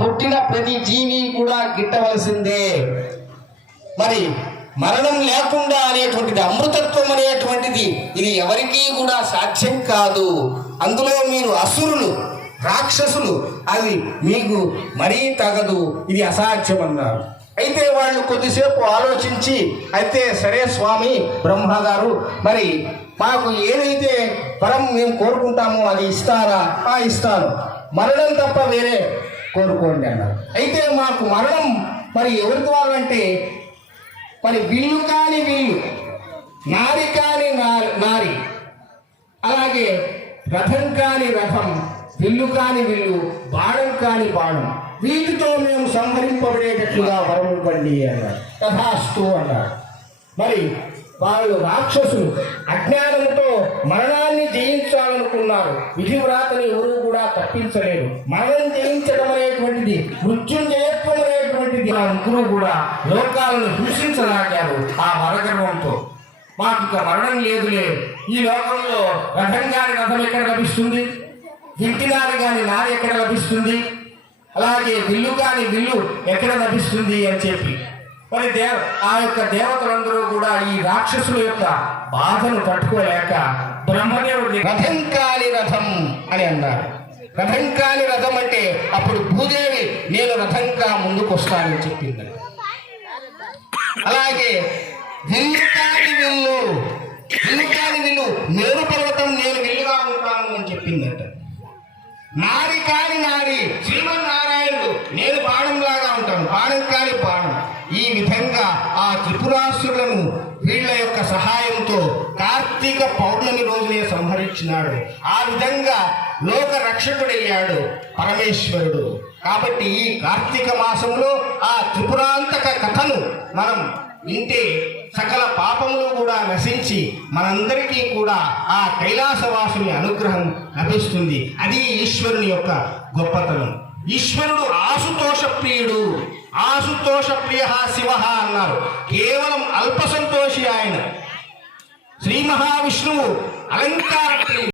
పుట్టిన ప్రతి జీవి కూడా గిట్టవలసిందే. మరి మరణం లేకుండా అనేటువంటిది, అమృతత్వం అనేటువంటిది ఇది ఎవరికీ కూడా సాధ్యం కాదు. అందులో మీరు అసురులు, రాక్షసులు, అది మీకు మరీ తగదు, ఇది అసాధ్యం అన్నారు. అయితే వాళ్ళు కొద్దిసేపు ఆలోచించి, అయితే సరే స్వామి బ్రహ్మగారు, మరి మాకు ఏదైతే పరం మేము కోరుకుంటామో అది ఇస్తారా? ఇస్తాను, మరణం తప్ప వేరే కోరుకోండి అన్నారు. అయితే మాకు మరణం మరి ఎవరి ద్వారా అంటే, మరి విల్లు కాని విల్లు, నారి కాని నారి, అలాగే రథం కాని రథం, విల్లు కాని విల్లు, బాణం కాని బాణం, వీటితో మేము సంహరింపబడేటట్లుగా వరం ఇవ్వండి అన్నారు. తథాస్తు అన్నారు. మరి వాళ్ళు రాక్షసులు అజ్ఞానంతో మరణాన్ని జయించాలనుకున్నారు. విధివ్రాతని ఎవరూ కూడా తప్పించలేరు. మరణం జయించడం అనేటువంటిది, మృత్యుంజయత్వం అనేటువంటిది, ఆ ముగ్గురు కూడా లోకాలను హింసించలాగారు ఆ మరగర్వంతో. మాకు ఇక మరణం లేదులే, ఈ లోకంలో రథం కాని రథం ఎక్కడ లభిస్తుంది, ఇంటి నారి కాని నారి ఎక్కడ లభిస్తుంది, అలాగే విల్లు కాని విల్లు ఎక్కడ లభిస్తుంది అని చెప్పి మరి ఆ యొక్క దేవతలందరూ కూడా ఈ రాక్షసుల యొక్క బాధను తట్టుకోలేక బ్రహ్మదేవుడి రథం కాని రథం అని అన్నారు. రథం కాని రథం అంటే అప్పుడు భూదేవి నేను రథంగా ముందుకు వస్తానని చెప్పింది. అలాగే విల్లు కాని విల్లు, విల్లు కాని విల్లు, మేరు పర్వతం నేను విల్లుగా ఉంటాను అని చెప్పిందట. నారి కాని నారి, శ్రీమన్నారాయణుడు నేను బాణంలాగా ఉంటాను, బాణం కాని బాణం. ఈ విధంగా ఆ త్రిపురాసురులను వీళ్ళ యొక్క సహాయంతో కార్తీక పౌర్ణమి రోజునే సంహరించినాడు. ఆ విధంగా లోక రక్షకుడయ్యాడు పరమేశ్వరుడు. కాబట్టి ఈ కార్తీక మాసంలో ఆ త్రిపురాంతక కథను మనం వింటే సకల పాపములు కూడా నశించి మనందరికీ కూడా ఆ కైలాసవాసుని అనుగ్రహం లభిస్తుంది. అది ఈశ్వరుని యొక్క గొప్పతనం. ఈశ్వరుడు ఆశుతోష ప్రియుడు, ఆశుతోష ప్రియ శివ అన్నారు. కేవలం అల్ప సంతోషి ఆయన. శ్రీ మహావిష్ణువు అలంకార ప్రియుడు.